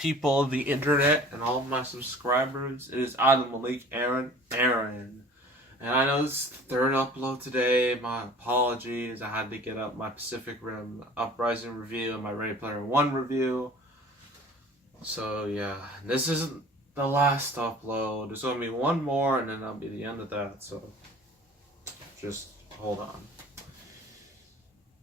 people of the internet and all of my subscribers. It is I, the Malik Aaron. And I know this is the third upload today. My apologies. I had to get up my Pacific Rim Uprising review and my Ready Player One review. So yeah, this isn't the last upload. There's going to be one more and then that'll be the end of that. So just hold on.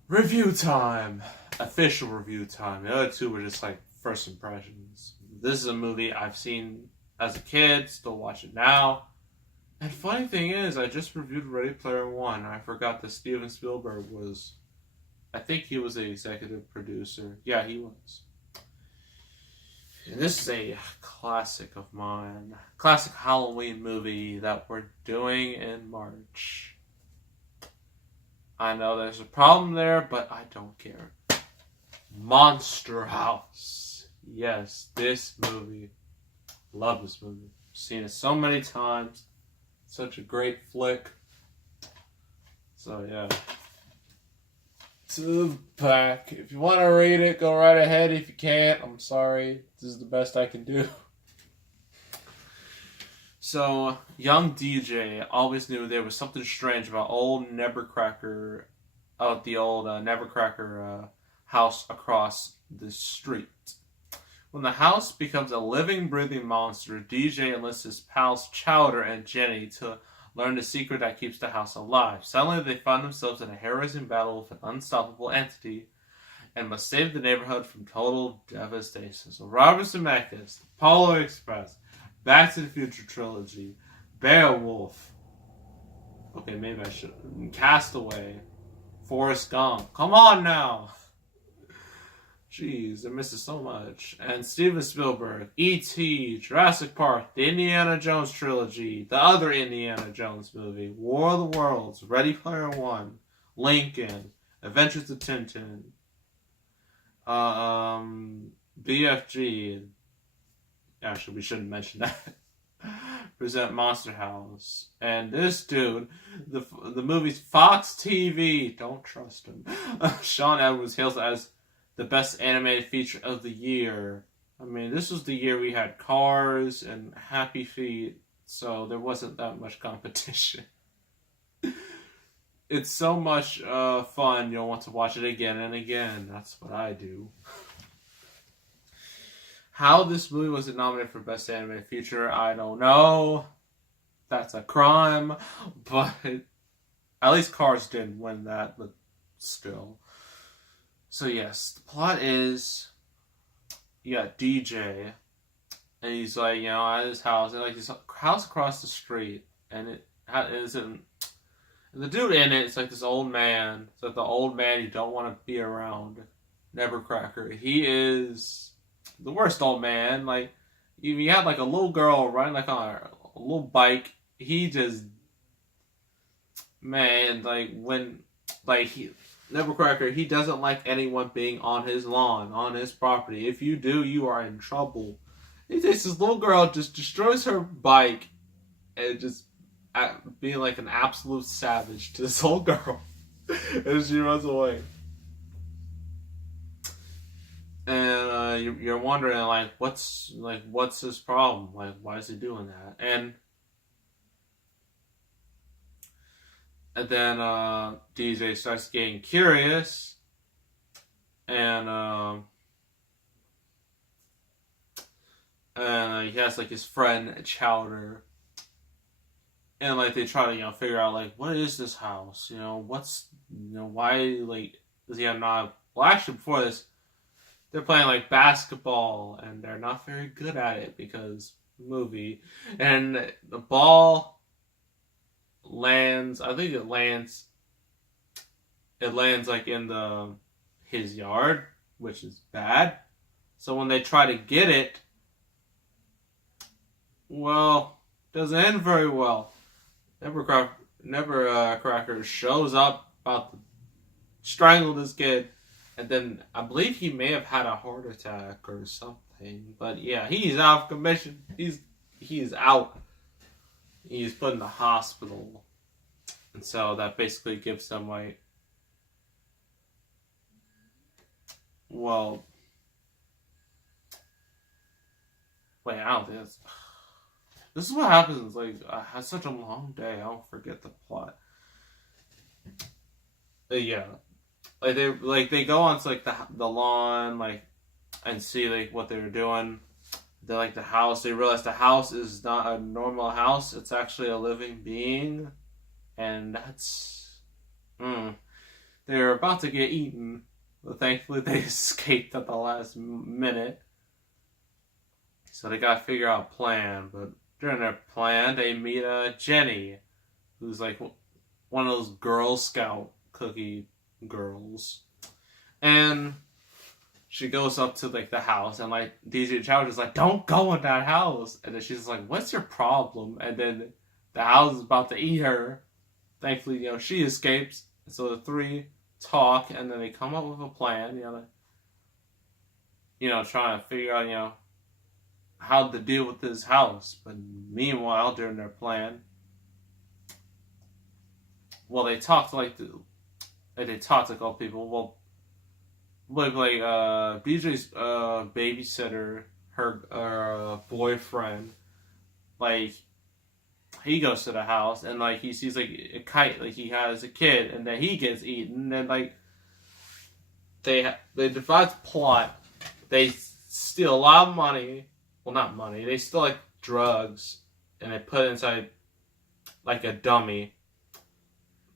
Review time. Official review time. The other two were just like first impressions. This is a movie I've seen as a kid, still watch it now. And funny thing is, I just reviewed Ready Player One. I forgot that Steven Spielberg was, I think he was the executive producer. Yeah, he was. And this is a classic of mine. Classic Halloween movie that we're doing in March. I know there's a problem there, but I don't care. Monster House. Yes, this movie. Love this movie. Seen it so many times. Such a great flick. So yeah. To the back. If you want to read it, go right ahead. If you can't, I'm sorry. This is the best I can do. So, young DJ always knew there was something strange about old Nevercracker, Nevercracker house across the street. When the house becomes a living, breathing monster, DJ enlists his pals Chowder and Jenny to learn the secret that keeps the house alive. Suddenly, they find themselves in a hair-raising battle with an unstoppable entity and must save the neighborhood from total devastation. So, Robert Zemeckis, Polar Express, Back to the Future trilogy, Beowulf. Okay, maybe I should. Castaway, Forrest Gump. Come on now. Jeez, I miss it so much. And Steven Spielberg, E.T., Jurassic Park, the Indiana Jones trilogy, the other Indiana Jones movie, War of the Worlds, Ready Player One, Lincoln, Adventures of Tintin, BFG. Actually, we shouldn't mention that. Present Monster House. And this dude, the movie's Fox TV. Don't trust him. Sean Edwards hails it as the best animated feature of the year. I mean, this was the year we had Cars and Happy Feet, so there wasn't that much competition. It's so much fun, you'll want to watch it again and again. That's what I do. How this movie was nominated for Best Animated Feature, I don't know. That's a crime. But at least Cars didn't win that, but still. So yes, the plot is you got DJ, and he's like, at his house, and like his house across the street, and it isn't. And the dude in it is like this old man. It's like the old man you don't want to be around. Nevercracker. He is the worst old man. Like, if you had like a little girl riding like on a little bike, he just, man, like when, like Nevercracker, he doesn't like anyone being on his lawn, on his property. If you do, you are in trouble. He takes this little girl, just destroys her bike, and just being like an absolute savage to this little girl. And she runs away. And you're wondering, like, what's his problem? Like, why is he doing that? And then DJ starts getting curious, and he has like his friend Chowder, and like they try to figure out like what is this house? What's why like does he have not? Well, actually before this, they're playing like basketball and they're not very good at it because movie, and the ball lands. I think it lands like in his yard, which is bad. So when they try to get it, well, doesn't end very well. Nevercracker shows up about to strangle this kid, and then I believe he may have had a heart attack or something. But yeah, he's out of commission. He's out. He's put in the hospital. And so that basically gives them like, well, Wait, I don't think that's. This is what happens. Like, I had such a long day. I don't forget the plot. Yeah, they go onto like the lawn like and see like what they're doing. They like the house. They realize the house is not a normal house. It's actually a living being, and that's. They're about to get eaten, but thankfully they escaped at the last minute. So they gotta figure out a plan. But during their plan, they meet Jenny, who's like one of those Girl Scout cookie girls, and she goes up to like the house, and like DJ Challenge is like, "Don't go in that house," and then she's like, "What's your problem?" And then the house is about to eat her. Thankfully, she escapes. So the three talk, and then they come up with a plan. Trying to figure out how to deal with this house. But meanwhile, during their plan, well, they talk to all people. Well, BJ's babysitter, her boyfriend, like he goes to the house and like he sees like a kite like he has a kid, and then he gets eaten. And like they devise a plot. They steal a lot of money. Well, not money. They steal like drugs, and they put it inside like a dummy,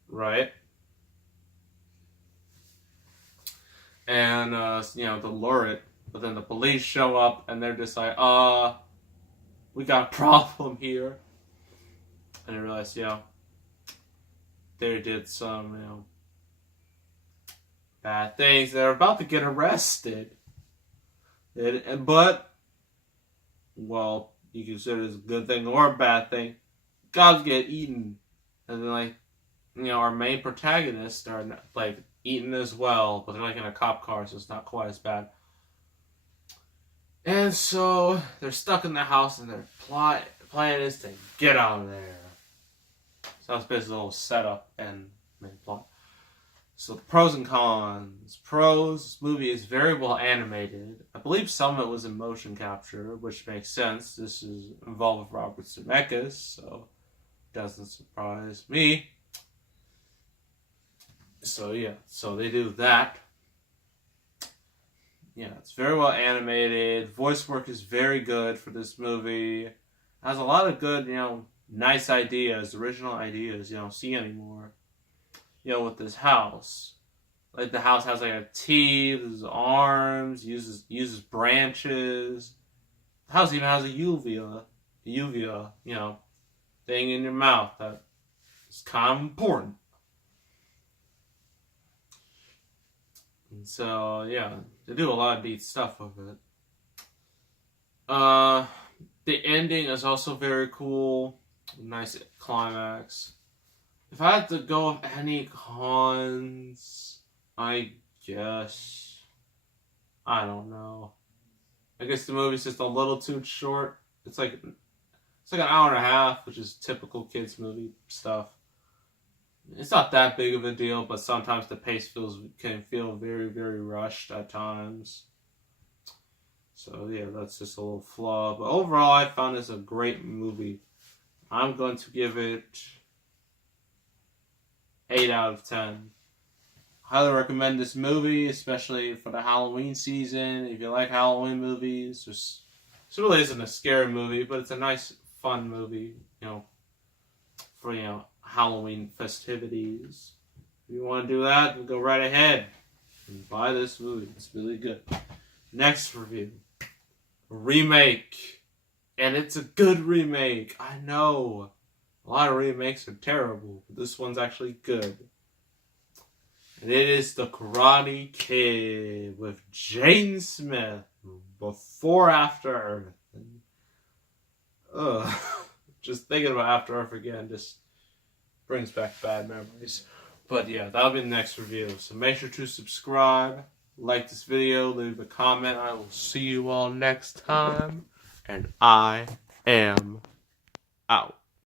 right? And to lure it. But then the police show up, and they're just like, we got a problem here. And I realized, they did some, bad things. They're about to get arrested. But, well, you consider it a good thing or a bad thing. Gods get eaten. And then, our main protagonists are, like, eaten as well. But they're, like, in a cop car, so it's not quite as bad. And so, they're stuck in the house, and their plan is to get out of there. So that's basically a little setup and main plot. So the pros and cons. Pros, this movie is very well animated. I believe some of it was in motion capture, which makes sense. This is involved with Robert Zemeckis, so it doesn't surprise me. So they do that. It's very well animated. Voice work is very good for this movie. It has a lot of good, nice ideas, original ideas you don't see anymore. With this house. Like the house has like a teeth, there's arms, uses branches. The house even has a uvula, thing in your mouth that is kind of important. And so, they do a lot of neat stuff with it. The ending is also very cool. Nice climax. If I had to go with any cons, I guess, I don't know. I guess the movie's just a little too short. It's like an hour and a half, which is typical kids movie stuff. It's not that big of a deal, but sometimes the pace can feel very, very rushed at times. So that's just a little flaw. But overall, I found this a great movie. I'm going to give it 8 out of 10. Highly recommend this movie, especially for the Halloween season. If you like Halloween movies, it really isn't a scary movie, but it's a nice, fun movie, for, Halloween festivities. If you want to do that, then go right ahead and buy this movie. It's really good. Next review. Remake. And it's a good remake. I know. A lot of remakes are terrible, but this one's actually good. And it is The Karate Kid with Jaden Smith. Before After Earth. Just thinking about After Earth again just brings back bad memories. But that'll be the next review. So make sure to subscribe, like this video, leave a comment. I will see you all next time. And I am out.